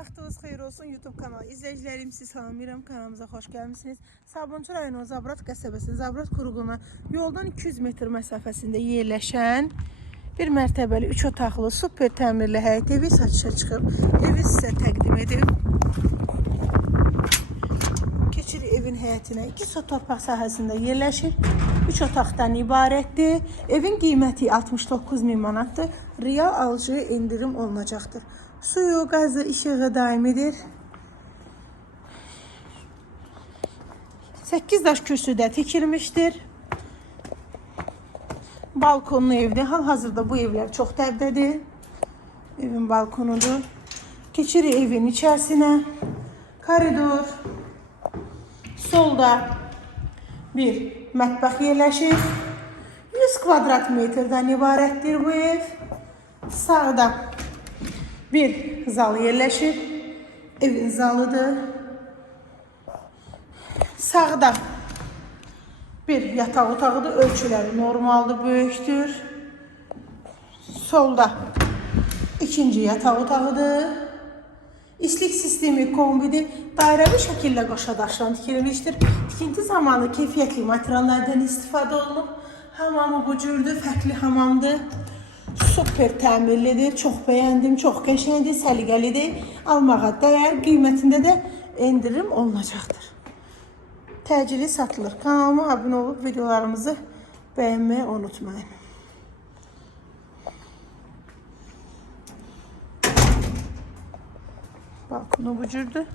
vaxtınız xeyir olsun YouTube kanalı izləyicilərim siz salamlayıram kanalımıza xoş gəlmisiniz. Sabunçu rayonu Zabrat qəsəbəsinin Zabrat qurğuna yoldan 200 metr məsafəsində yerləşən bir mərtəbəli 3 otaqlı super təmirli həyət evi satışa çıxıb. Evi sizə təqdim evin həyətinə 2 sot torpaq sahəsində yerləşir. 3 otaqdan ibarətdir. Evin qiyməti 69 min manatdır. Real alıcıya indirim olunacaqdır. Suyu, qazı, işığı daimidir. 8 daş kürsüdə tikilmişdir. Balkonlu evdir. Hal-hazırda bu evlər çox dəbdədir. Evin balkonudur. Keçirik evin içərisinə. Koridor. Solda bir mətbəx yerləşir. 100 kvadrat metrdən ibarətdir bu ev. Sağda bir zal yerləşir. Evin zalıdır. Sağda bir yataq otağıdır. Ölçüləri normaldır, böyükdür. Solda ikinci yataq otağıdır. İslik sistemi kombidir. Dairəvi şəkildə qoşa daşla tikilmişdir. Zamanı keyfiyyətli materiallardan istifadə olunub. Hamamı bu cürdür, fərqli hamamdır. Super təmirlidir, çox bəyəndim, çox qəşəngdir, səliqəlidir. Almağa dəyər, qiymətində də endirim olunacaqdır. Təcili satılır. Kanalıma abunə olub videolarımızı bəyənməyi unutmayın. Balkonu bu cürdür.